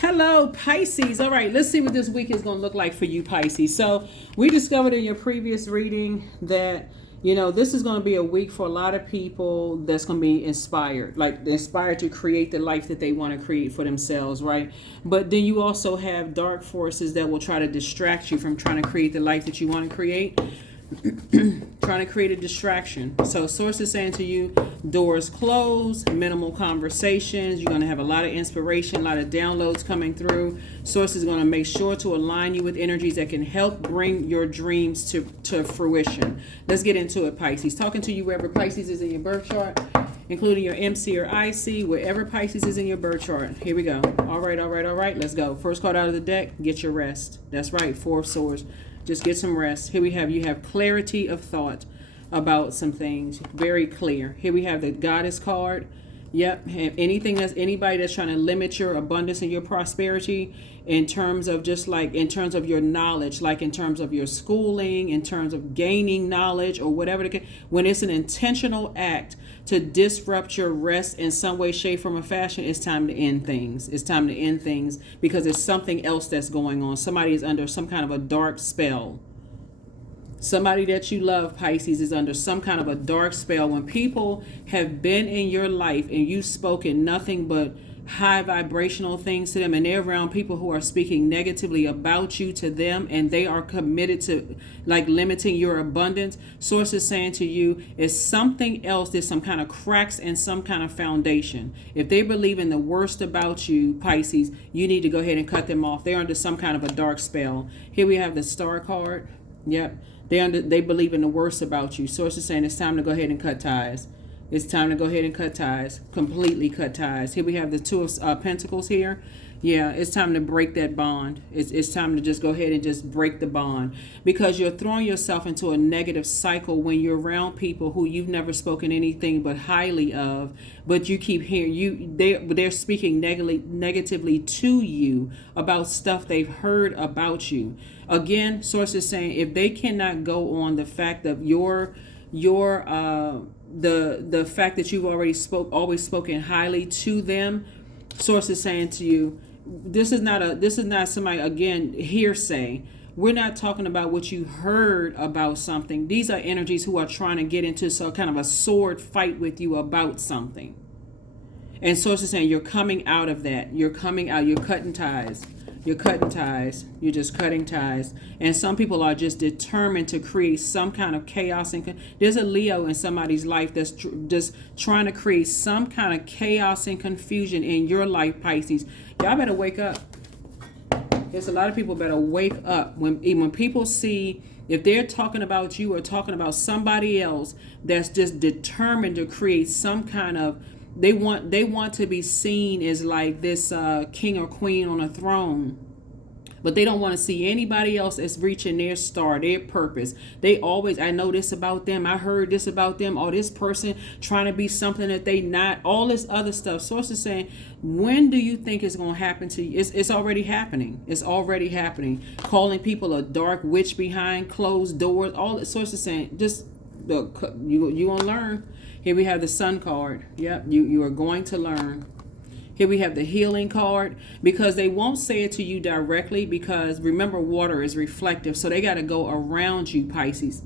Hello, Pisces. All right, let's see what this week is going to look like for you, Pisces. So, we discovered in your previous reading that, this is going to be a week for a lot of people that's going to be inspired, like inspired to create the life that they want to create for themselves, right? But then you also have dark forces that will try to distract you from trying to create the life that you want to create. Trying to create a distraction. So source is saying to you, doors closed, minimal conversations. You're going to have a lot of inspiration, a lot of downloads coming through. Source is going to make sure to align you with energies that can help bring your dreams to fruition. Let's get into it, Pisces. Talking to you wherever Pisces is in your birth chart, including your MC or IC, wherever Pisces is in your birth chart. Here we go. All right. Let's go. First card out of the deck, get your rest. That's right, Four of Swords. Just get some rest. Here you have clarity of thought about some things. Very clear. Here we have the Goddess card. Yep. Anybody that's trying to limit your abundance and your prosperity in terms of in terms of your knowledge, like in terms of your schooling, in terms of gaining knowledge or whatever. When it's an intentional act to disrupt your rest in some way, shape, form, or fashion, it's time to end things. It's time to end things because it's something else that's going on. Somebody is under some kind of a dark spell. Somebody that you love, Pisces, is under some kind of a dark spell. When people have been in your life and you've spoken nothing but high vibrational things to them, and they're around people who are speaking negatively about you to them, and they are committed to limiting your abundance, source is saying to you is something else. There's some kind of cracks and some kind of foundation. If they believe in the worst about you, Pisces, you need to go ahead and cut them off. They're under some kind of a dark spell. Here we have the Star card. Yep. They believe in the worst about you. Source is saying it's time to go ahead and cut ties. It's time to go ahead and cut ties. Completely cut ties. Here we have the Two of Pentacles here. Yeah, it's time to break that bond. It's time to just go ahead and just break the bond, because you're throwing yourself into a negative cycle when you're around people who you've never spoken anything but highly of, but you keep hearing they're speaking negatively to you about stuff they've heard about you. Again, source is saying if they cannot go on the fact of the fact that you've always spoken highly to them, source is saying to you, this is not somebody, again, hearsay. We're not talking about what you heard about something. These are energies who are trying to get into some kind of a sword fight with you about something. And source is saying you're coming out of that. You're coming out. You're cutting ties. You're cutting ties. You're just cutting ties. And some people are just determined to create some kind of chaos. There's a Leo in somebody's life that's just trying to create some kind of chaos and confusion in your life, Pisces. Y'all better wake up. There's a lot of people better wake up. When people see, if they're talking about you or talking about somebody else that's just determined to create some kind of, they want to be seen as like this king or queen on a throne, but they don't want to see anybody else as reaching their star, their purpose. They always, I know this about them, I heard this about them, or this person trying to be something that they not, all this other stuff. Source is saying, when do you think it's going to happen to you? It's already happening. It's already happening. Calling people a dark witch behind closed doors. All the source is saying, just you gonna learn. Here we have the Sun card. Yep, you are going to learn. Here we have the Healing card, because they won't say it to you directly, because remember, water is reflective, so they got to go around you, Pisces.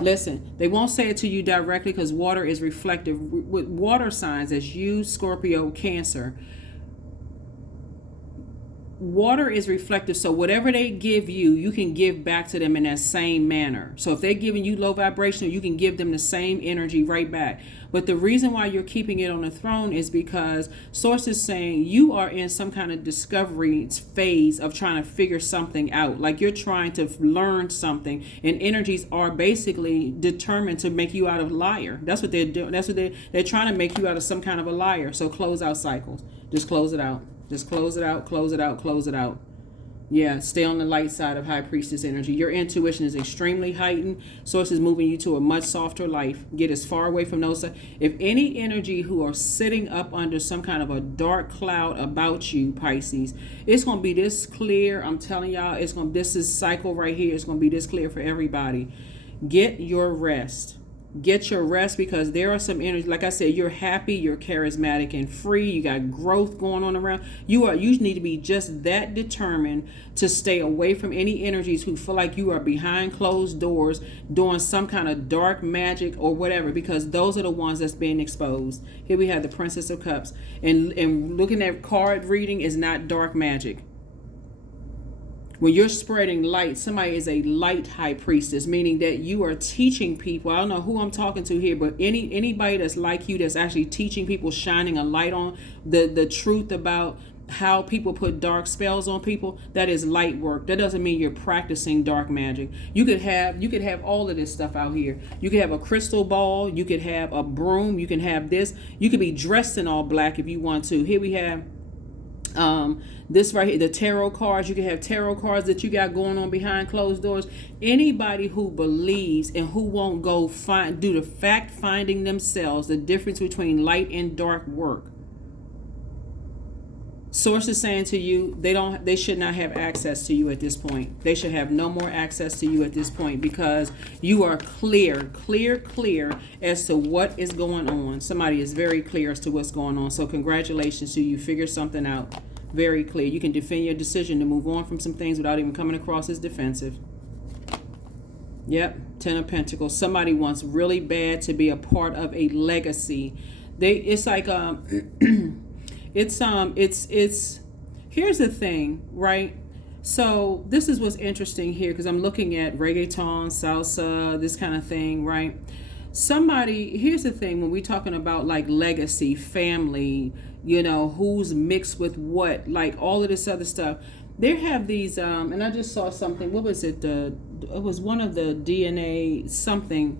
Listen, they won't say it to you directly because water is reflective. With water signs as you, Scorpio, Cancer, water is reflective, so whatever they give you, you can give back to them in that same manner. So if they're giving you low vibrational, you can give them the same energy right back. But the reason why you're keeping it on the throne is because source is saying you are in some kind of discovery phase of trying to figure something out. Like you're trying to learn something, and energies are basically determined to make you out of liar. That's what they're doing. That's what they're trying to make you out of some kind of a liar. So close out cycles. Just close it out. Just close it out, close it out, close it out. Yeah, stay on the light side of High Priestess energy. Your intuition is extremely heightened. Source is moving you to a much softer life. Get as far away from those. If any energy who are sitting up under some kind of a dark cloud about you, Pisces, it's going to be this clear. I'm telling y'all, this is cycle right here. It's going to be this clear for everybody. Get your rest. Get your rest, because there are some energies. Like I said, you're happy, you're charismatic and free. You got growth going on around. You need to be just that determined to stay away from any energies who feel like you are behind closed doors doing some kind of dark magic or whatever, because those are the ones that's being exposed. Here we have the Princess of Cups, and looking at card reading is not dark magic. When you're spreading light, somebody is a light high priestess, meaning that you are teaching people. I don't know who I'm talking to here, but anybody that's like you, that's actually teaching people, shining a light on the truth about how people put dark spells on people. That is light work. That doesn't mean you're practicing dark magic. You could have all of this stuff out here. You could have a crystal ball, you could have a broom, you can have this. You could be dressed in all black if you want to. Here we have this right here, the tarot cards. You can have tarot cards that you got going on behind closed doors. Anybody who believes and who won't go do the fact finding themselves, the difference between light and dark work. Source is saying to you, they should not have access to you at this point. They should have no more access to you at this point, because you are clear as to what is going on. Somebody is very clear as to what's going on. So congratulations to you. Figure something out. Very clear. You can defend your decision to move on from some things without even coming across as defensive. Yep, 10 of Pentacles. Somebody wants really bad to be a part of a legacy. It's like it's here's the thing, right? So this is what's interesting here, because I'm looking at reggaeton, salsa, this kind of thing, right? Here's the thing, when we're talking about like legacy, family, who's mixed with what, like all of this other stuff. There have these, and I just saw something, what was it? It was one of the DNA something.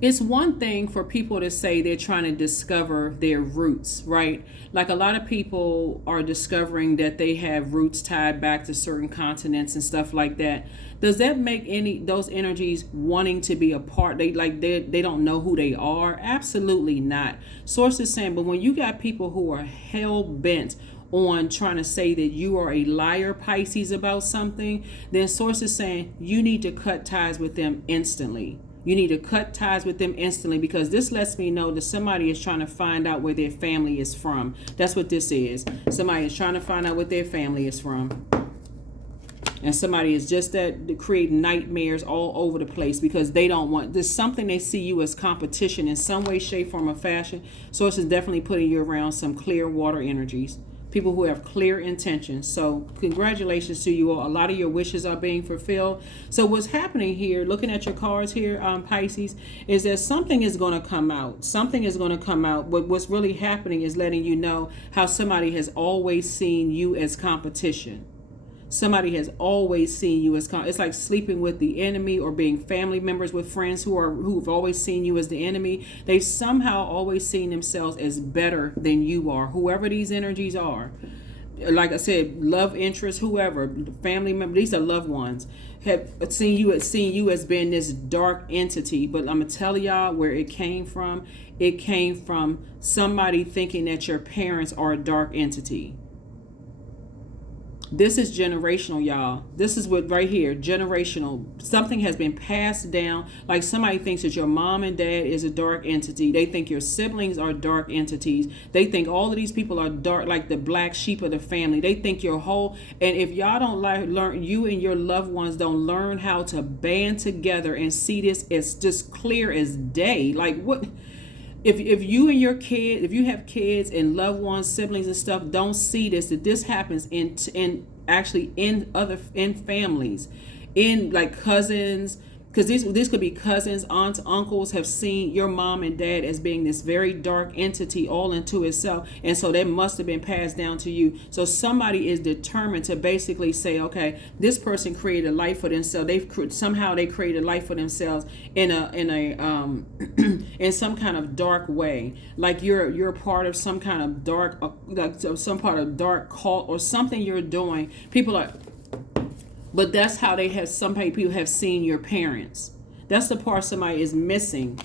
It's one thing for people to say they're trying to discover their roots, right? Like a lot of people are discovering that they have roots tied back to certain continents and stuff like that. Does that make those energies wanting to be a part? They don't know who they are? Absolutely not. Source is saying, but when you got people who are hell bent on trying to say that you are a liar, Pisces, about something, then source is saying you need to cut ties with them instantly. You need to cut ties with them instantly, because this lets me know that somebody is trying to find out where their family is from. That's what this is. Somebody is trying to find out what their family is from. And somebody is just to create nightmares all over the place, because they don't want, there's something they see you as competition in some way, shape, form, or fashion. Source is definitely putting you around some clear water energies. People who have clear intentions. So congratulations to you all. A lot of your wishes are being fulfilled. So what's happening here, looking at your cards here, Pisces, is that something is going to come out. Something is going to come out. But what's really happening is letting you know how somebody has always seen you as competition. Somebody has always seen you as it's like sleeping with the enemy, or being family members with friends who've always seen you as the enemy. They've somehow always seen themselves as better than you are, whoever these energies are. Like I said, love interest, whoever, family member, these are loved ones, have seen you as being this dark entity. But I'm gonna tell y'all where it came from. It came from somebody thinking that your parents are a dark entity. This is generational, y'all. This is what right here, generational. Something has been passed down. Like somebody thinks that your mom and dad is a dark entity. They think your siblings are dark entities. They think all of these people are dark, like the black sheep of the family. They think your whole, and if y'all don't learn, you and your loved ones don't learn how to band together and see this as just clear as day. Like what? If you and your kid, if you have kids and loved ones, siblings and stuff, don't see this, that this happens in families, in like cousins, because this could be cousins, aunts, uncles have seen your mom and dad as being this very dark entity all into itself, and so that must have been passed down to you. So somebody is determined to basically say, okay, this person created a life for themselves. They created a life for themselves in in some kind of dark way, like you're part of some kind of dark, like some part of dark cult or something you're doing. But that's how people have seen your parents. That's the part somebody is missing.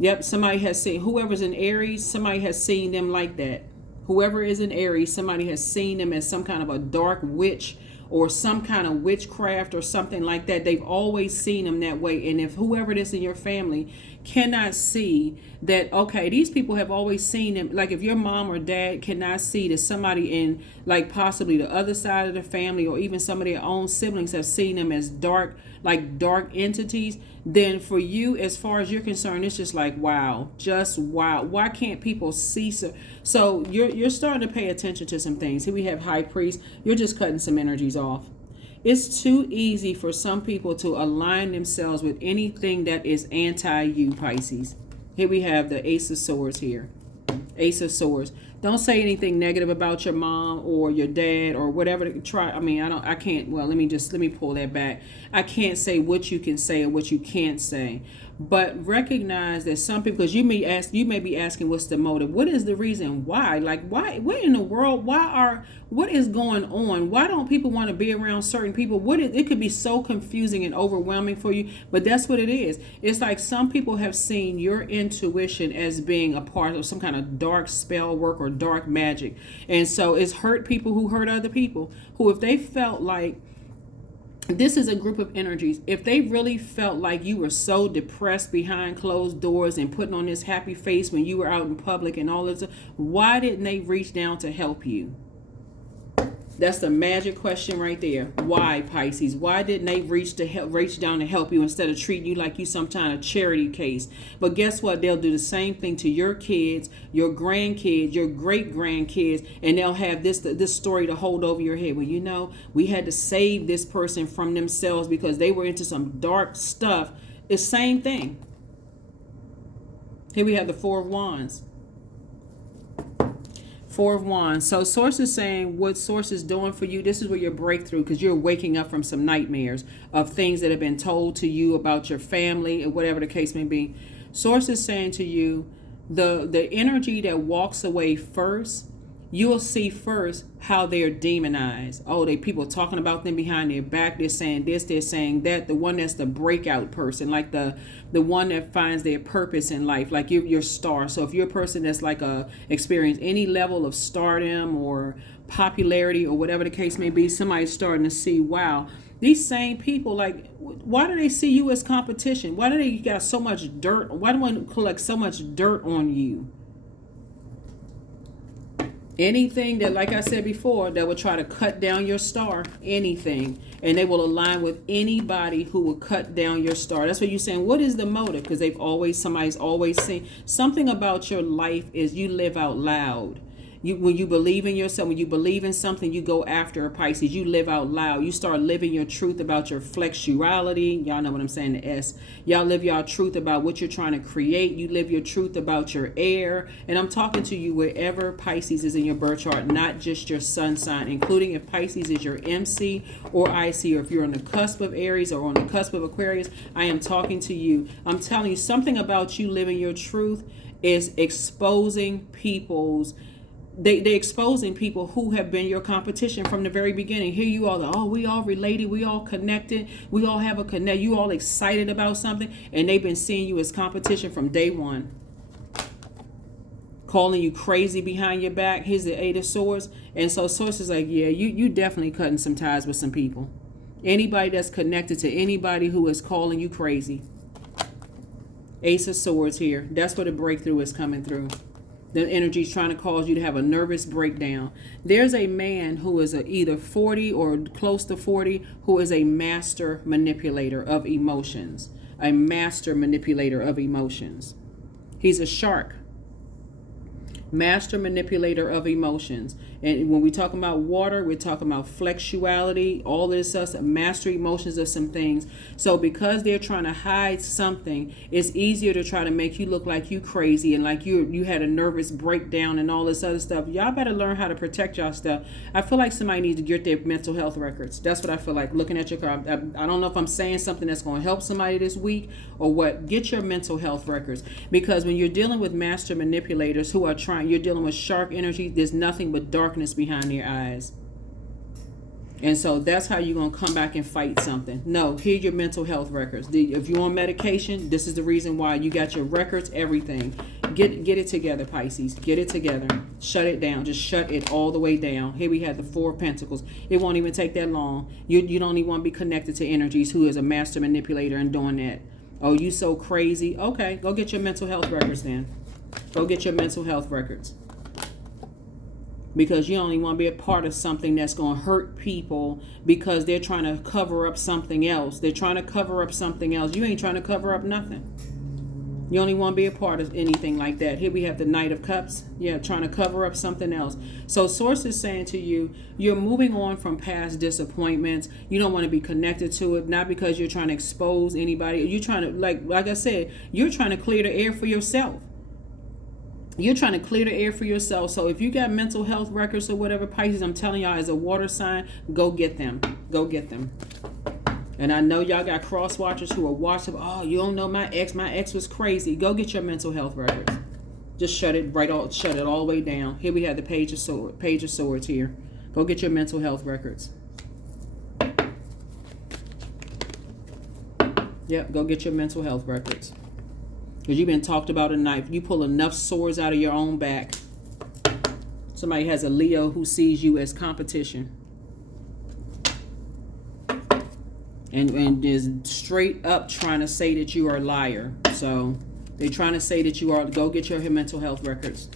Yep, somebody has seen, whoever's in Aries, somebody has seen them like that. Whoever is in Aries, somebody has seen them as some kind of a dark witch or some kind of witchcraft or something like that. They've always seen them that way. And if whoever it is in your family cannot see that, okay, these people have always seen them, like if your mom or dad cannot see that somebody in like possibly the other side of the family or even some of their own siblings have seen them as dark, like dark entities, then for you, as far as you're concerned, it's just like, wow, just wow. Why can't people see? So you're starting to pay attention to some things. Here we have High Priest. You're just cutting some energies off. It's too easy for some people to align themselves with anything that is anti-you, Pisces. Here we have the Ace of Swords here. Ace of Swords. Don't say anything negative about your mom or your dad or whatever. I can't, well, let me pull that back. I can't say what you can say or what you can't say. But recognize that some people, because you may be asking what's the motive? What is the reason why? Like, why, what in the world, what is going on? Why don't people want to be around certain people? It could be so confusing and overwhelming for you, but that's what it is. It's like some people have seen your intuition as being a part of some kind of dark spell work or dark magic. And so it's hurt people who hurt other people, who if they felt like, this is a group of energies. If they really felt like you were so depressed behind closed doors and putting on this happy face when you were out in public and all this, why didn't they reach down to help you? That's the magic question right there. Why, Pisces? Why didn't they reach down to help you instead of treating you like you some kind of charity case? But guess what? They'll do the same thing to your kids, your grandkids, your great grandkids, and they'll have this story to hold over your head. Well, you know, we had to save this person from themselves because they were into some dark stuff. It's the same thing. Here we have the Four of Wands. Four of Wands. So Source is saying what Source is doing for you. This is where your breakthrough, because you're waking up from some nightmares of things that have been told to you about your family or whatever the case may be. Source is saying to you, the energy that walks away first, you'll see first how they're demonized. Oh, people talking about them behind their back. They're saying this, they're saying that. The one that's the breakout person, like the one that finds their purpose in life, like your star. So if you're a person that's like experience any level of stardom or popularity or whatever the case may be, somebody's starting to see, wow, these same people, like, why do they see you as competition? Why do they got so much dirt? Why do they collect so much dirt on you? Anything that, like I said before, that would try to cut down your star, anything. And they will align with anybody who will cut down your star. That's what you're saying. What is the motive? Because somebody's always seen something about your life is you live out loud. When you believe in yourself, when you believe in something, you go after a Pisces. You live out loud. You start living your truth about your flexuality. Y'all know what I'm saying, the S. Y'all live your truth about what you're trying to create. You live your truth about your air. And I'm talking to you wherever Pisces is in your birth chart, not just your sun sign, including if Pisces is your MC or IC, or if you're on the cusp of Aries or on the cusp of Aquarius. I am talking to you. I'm telling you something about you living your truth is exposing people's They exposing people who have been your competition from the very beginning. Here you all, we all related, we all connected, we all have a connect, you all excited about something, and they've been seeing you as competition from day one. Calling you crazy behind your back. Here's the Eight of Swords. And so Source is like, yeah, you definitely cutting some ties with some people. Anybody that's connected to anybody who is calling you crazy. Ace of Swords here. That's where the breakthrough is coming through. The energy is trying to cause you to have a nervous breakdown. There's a man who is either 40 or close to 40 who is a master manipulator of emotions. A master manipulator of emotions. He's a shark. Master manipulator of emotions. And when we talk about water, we're talking about flexuality, all of this stuff, master emotions of some things. So because they're trying to hide something, it's easier to try to make you look like you crazy and like you had a nervous breakdown and all this other stuff. Y'all better learn how to protect y'all stuff. I feel like somebody needs to get their mental health records. That's what I feel like looking at your car. I don't know if I'm saying something that's going to help somebody this week or what. Get your mental health records, because when you're dealing with master manipulators who are you're dealing with shark energy, there's nothing but darkness behind their eyes. And so that's how you're going to come back and fight something. No, here are your mental health records. If you're on medication, this is the reason why. You got your records, everything. Get it together, Pisces. Get it together. Shut it down. Just shut it all the way down. Here we have the Four of Pentacles. It won't even take that long. You don't even want to be connected to energies who is a master manipulator and doing that. Oh, you so crazy. Okay, go get your mental health records then. Go get your mental health records. Because you only want to be a part of something that's going to hurt people because they're trying to cover up something else. They're trying to cover up something else. You ain't trying to cover up nothing. You only want to be a part of anything like that. Here we have the Knight of Cups. Yeah, trying to cover up something else. So Source is saying to you, you're moving on from past disappointments. You don't want to be connected to it, not because you're trying to expose anybody. You're trying to, like I said, you're trying to clear the air for yourself. You're trying to clear the air for yourself. So if you got mental health records or whatever, Pisces, I'm telling y'all, as a water sign, go get them. Go get them. And I know y'all got cross watchers who are watching. Oh, you don't know my ex. My ex was crazy. Go get your mental health records. Just shut it all the way down. Here we have the Page of Swords here. Go get your mental health records. Yep, go get your mental health records. Because you've been talked about a knife. You pull enough swords out of your own back. Somebody has a Leo who sees you as competition. And is straight up trying to say that you are a liar. So they're trying to say that you are. Go get your mental health records.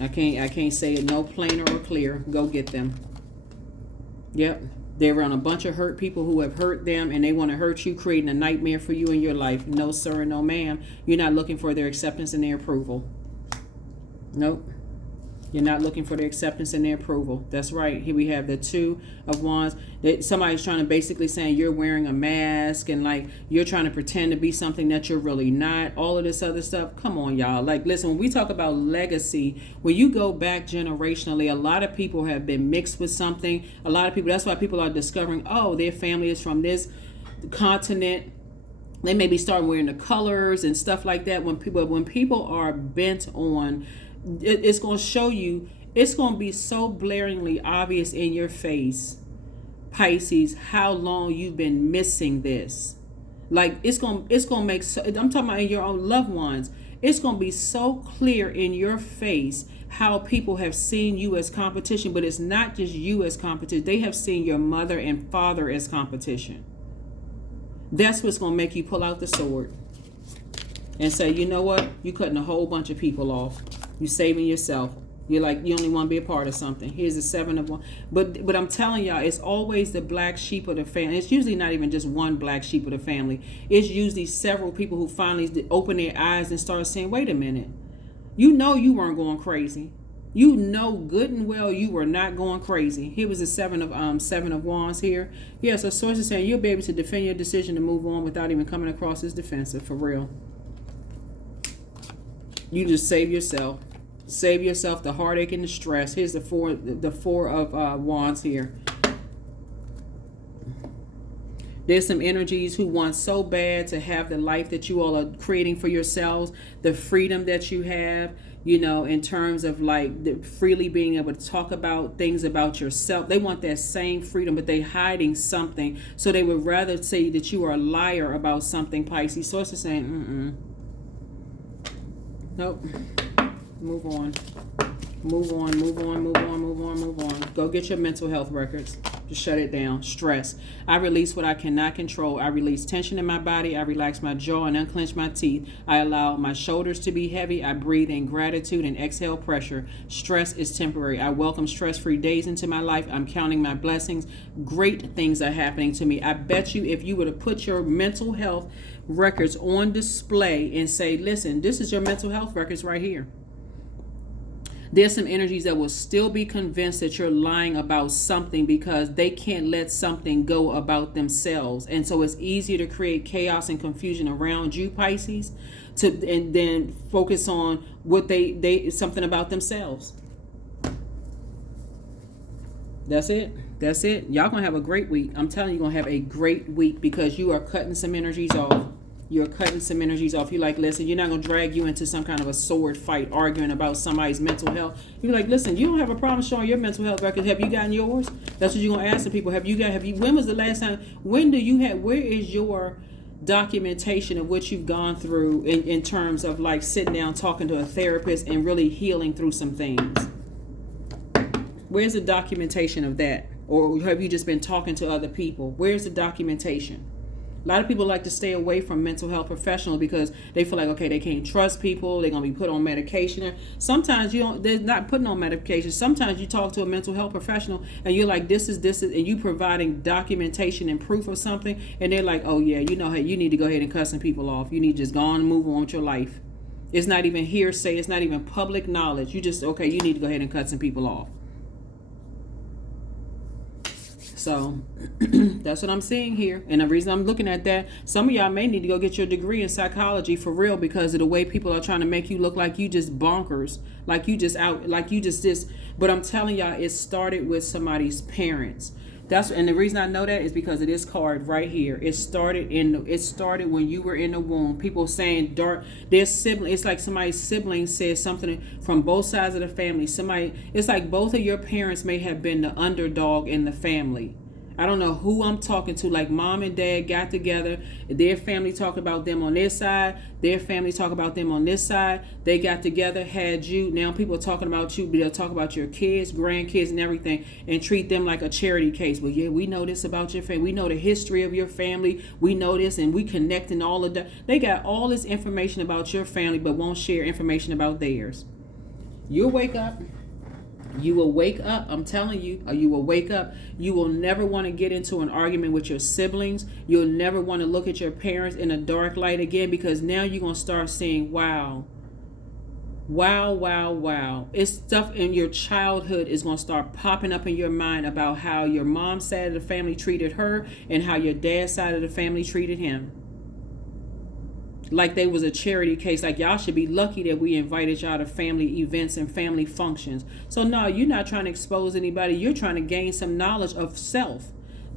I can't say it no plainer or clear. Go get them. Yep. They're around a bunch of hurt people who have hurt them and they want to hurt you, creating a nightmare for you in your life. No, sir, no, ma'am. You're not looking for their acceptance and their approval. Nope. You're not looking for their acceptance and their approval. That's right. Here we have the Two of Wands. Somebody's trying to basically saying you're wearing a mask and like you're trying to pretend to be something that you're really not. All of this other stuff. Come on, y'all. Like, listen, when we talk about legacy, when you go back generationally, a lot of people have been mixed with something. A lot of people, that's why people are discovering, oh, their family is from this continent. They may be starting wearing the colors and stuff like that. When people are bent on, it's going to show you, it's going to be so blaringly obvious in your face, Pisces, how long you've been missing this. Like, it's going to make, I'm talking about in your own loved ones, it's going to be so clear in your face how people have seen you as competition, but it's not just you as competition. They have seen your mother and father as competition. That's what's going to make you pull out the sword and say, you know what? You're cutting a whole bunch of people off. You're saving yourself. You're like, you only want to be a part of something. Here's the Seven of Wands. But I'm telling y'all, it's always the black sheep of the family. It's usually not even just one black sheep of the family. It's usually several people who finally open their eyes and start saying, wait a minute. You know you weren't going crazy. You know good and well you were not going crazy. Here was the Seven of Wands here. Yeah, so Source is saying you'll be able to defend your decision to move on without even coming across as defensive, for real. You just save yourself. Save yourself the heartache and the stress. Here's the four of Wands here. There's some energies who want so bad to have the life that you all are creating for yourselves, the freedom that you have, you know, in terms of like freely being able to talk about things about yourself. They want that same freedom, but they're hiding something. So they would rather say that you are a liar about something, Pisces. Source is saying, nope. Move on. Move on, move on, move on, move on, move on. Go get your mental health records. Just shut it down. Stress. I release what I cannot control. I release tension in my body. I relax my jaw and unclench my teeth. I allow my shoulders to be heavy. I breathe in gratitude and exhale pressure. Stress is temporary. I welcome stress-free days into my life. I'm counting my blessings. Great things are happening to me. I bet you if you were to put your mental health records on display and say, listen, this is your mental health records right here. There's some energies that will still be convinced that you're lying about something because they can't let something go about themselves. And so it's easier to create chaos and confusion around you, Pisces, and then focus on what they something about themselves. That's it. That's it. Y'all gonna have a great week. I'm telling you, you're gonna have a great week because you are cutting some energies off. You're cutting some energies off. You're like, listen, you're not going to drag you into some kind of a sword fight arguing about somebody's mental health. You're like, listen, you don't have a problem showing your mental health records. Have you gotten yours? That's what you're going to ask the people. When was the last time? Where is your documentation of what you've gone through in terms of like sitting down talking to a therapist and really healing through some things? Where's the documentation of that? Or have you just been talking to other people? Where's the documentation? A lot of people like to stay away from mental health professionals because they feel like, okay, they can't trust people. They're going to be put on medication. Sometimes they're not putting on medication. Sometimes you talk to a mental health professional and you're like, this is, and you providing documentation and proof of something. And they're like, oh yeah, hey, you need to go ahead and cut some people off. You need to just go on and move on with your life. It's not even hearsay. It's not even public knowledge. You just, okay, you need to go ahead and cut some people off. So that's what I'm seeing here. And the reason I'm looking at that, some of y'all may need to go get your degree in psychology for real because of the way people are trying to make you look like you just bonkers, like you just out, like you just this. But I'm telling y'all, it started with somebody's parents. And the reason I know that is because of this card right here. It started when you were in the womb. People saying their sibling. It's like somebody's sibling said something from both sides of the family. It's like both of your parents may have been the underdog in the family. I don't know who I'm talking to. Like mom and dad got together. Their family talked about them on their side. Their family talk about them on this side. They got together, had you. Now people are talking about you, but they'll talk about your kids, grandkids, and everything, and treat them like a charity case. But yeah, we know this about your family. We know the history of your family. We know this, and we connecting all of that. They got all this information about your family, but won't share information about theirs. You'll wake up. You will wake up, I'm telling you, or you will wake up. You will never want to get into an argument with your siblings. You'll never want to look at your parents in a dark light again because now you're going to start seeing, wow. It's stuff in your childhood is going to start popping up in your mind about how your mom's side of the family treated her and how your dad's side of the family treated him. Like they was a charity case, like y'all should be lucky that we invited y'all to family events and family functions. So no, you're not trying to expose anybody. You're trying to gain some knowledge of self,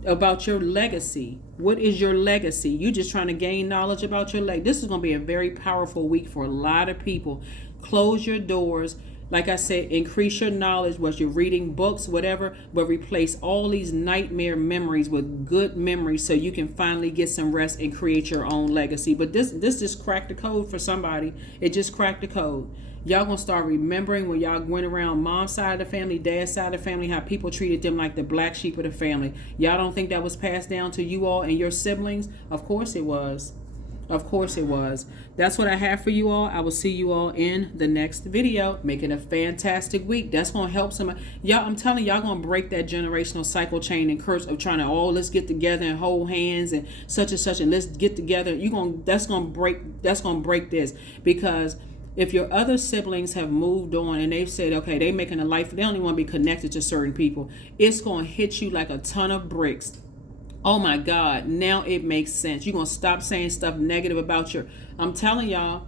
about your legacy. What is your legacy? You're just trying to gain knowledge about your legacy. This is going to be a very powerful week for a lot of people. Close your doors. Like I said, increase your knowledge, whether you're reading books, whatever, but replace all these nightmare memories with good memories so you can finally get some rest and create your own legacy. But this just cracked the code for somebody. It just cracked the code. Y'all gonna start remembering when y'all went around mom's side of the family, dad's side of the family, how people treated them like the black sheep of the family. Y'all don't think that was passed down to you all and your siblings? Of course it was. Of course it was. That's what I have for you all. I will see you all in the next video. Make it a fantastic week. That's going to help somebody. Y'all, I'm telling y'all going to break that generational cycle chain and curse of trying to, let's get together and hold hands and such and let's get together. That's going to break this, because if your other siblings have moved on and they've said, okay, they making a life, they don't even want to be connected to certain people, it's going to hit you like a ton of bricks. Oh my God, now it makes sense. You're going to stop saying stuff negative about I'm telling y'all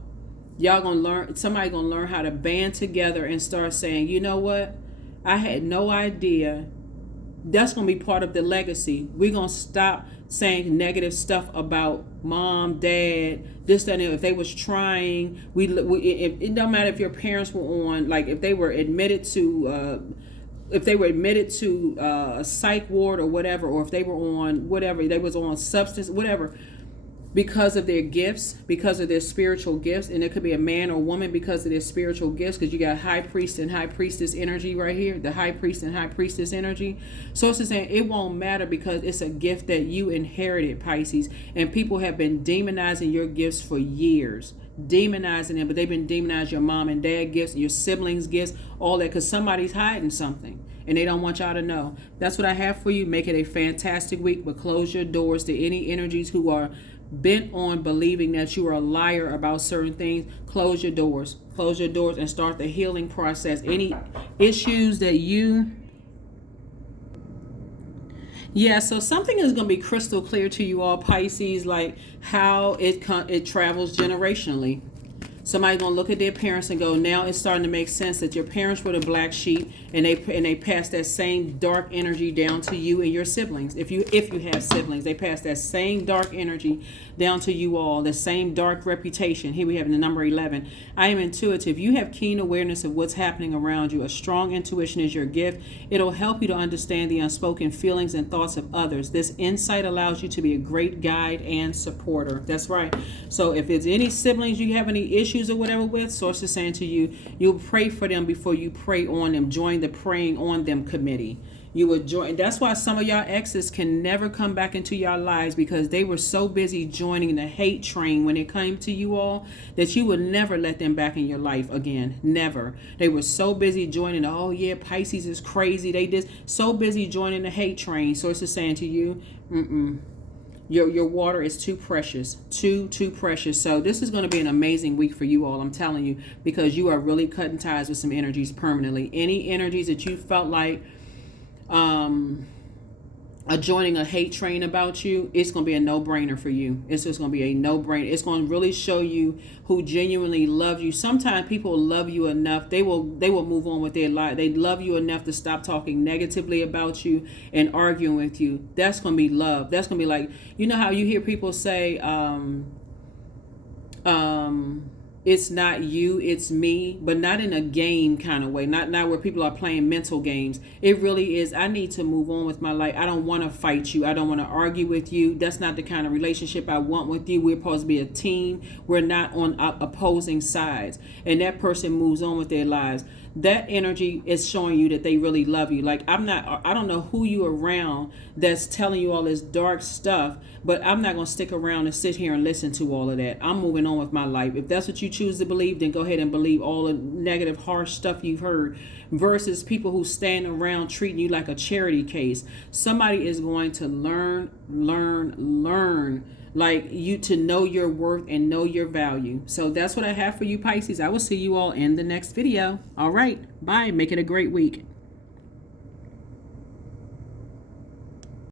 going to learn, somebody going to learn how to band together and start saying, you know what? I had no idea. That's going to be part of the legacy. We're going to stop saying negative stuff about mom, dad, this, that, and if they was trying, it don't matter if your parents were on, like if they were admitted to, a psych ward or whatever, or if they were on whatever, they was on substance, whatever, because of their gifts, because of their spiritual gifts, and it could be a man or woman because of their spiritual gifts, because you got high priest and high priestess energy right here, the high priest and high priestess energy. So it's saying it won't matter because it's a gift that you inherited, Pisces, and people have been demonizing your gifts for years. Demonizing them, but they've been demonizing your mom and dad gifts, your siblings gifts, all that, because somebody's hiding something and they don't want y'all to know. That's what I have for you. Make it a fantastic week, but close your doors to any energies who are bent on believing that you are a liar about certain things. Close your doors and start the healing process. Any issues that so something is going to be crystal clear to you all, Pisces, like how it travels generationally. Somebody's gonna look at their parents and go, now it's starting to make sense that your parents were the black sheep, and they pass that same dark energy down to you and your siblings. If you have siblings, they pass that same dark energy down to you all, the same dark reputation. Here we have the number 11. I am intuitive. You have keen awareness of what's happening around you. A strong intuition is your gift. It'll help you to understand the unspoken feelings and thoughts of others. This insight allows you to be a great guide and supporter. That's right. So if there's any siblings you have any issues or whatever with, Source is saying to you, you'll pray for them before you pray on them. Join the praying on them committee. You would join. That's why some of y'all exes can never come back into your lives, because they were so busy joining the hate train when it came to you all that you would never let them back in your life again. Never. They were so busy joining. Oh yeah, Pisces is crazy. They just so busy joining the hate train. Source is saying to you, Your water is too precious, too precious. So this is going to be an amazing week for you all, I'm telling you, because you are really cutting ties with some energies permanently. Any energies that you felt like joining a hate train about you, it's going to be a no-brainer for you. It's just going to be a no-brainer. It's going to really show you who genuinely love you. Sometimes people love you enough, they will move on with their life. They love you enough to stop talking negatively about you and arguing with you. That's going to be love. That's going to be like, you know how you hear people say, it's not you, it's me, but not in a game kind of way. Not where people are playing mental games. It really is, I need to move on with my life. I don't want to fight you. I don't want to argue with you. That's not the kind of relationship I want with you. We're supposed to be a team. We're not on opposing sides. And that person moves on with their lives. That energy is showing you that they really love you. Like, I don't know who you around that's telling you all this dark stuff, but I'm not going to stick around and sit here and listen to all of that. I'm moving on with my life. If that's what you choose to believe, then go ahead and believe all the negative, harsh stuff you've heard, versus people who stand around treating you like a charity case. Somebody is going to learn, like you, to know your worth and know your value. So that's what I have for you, Pisces. I will see you all in the next video. All right. Bye. Make it a great week.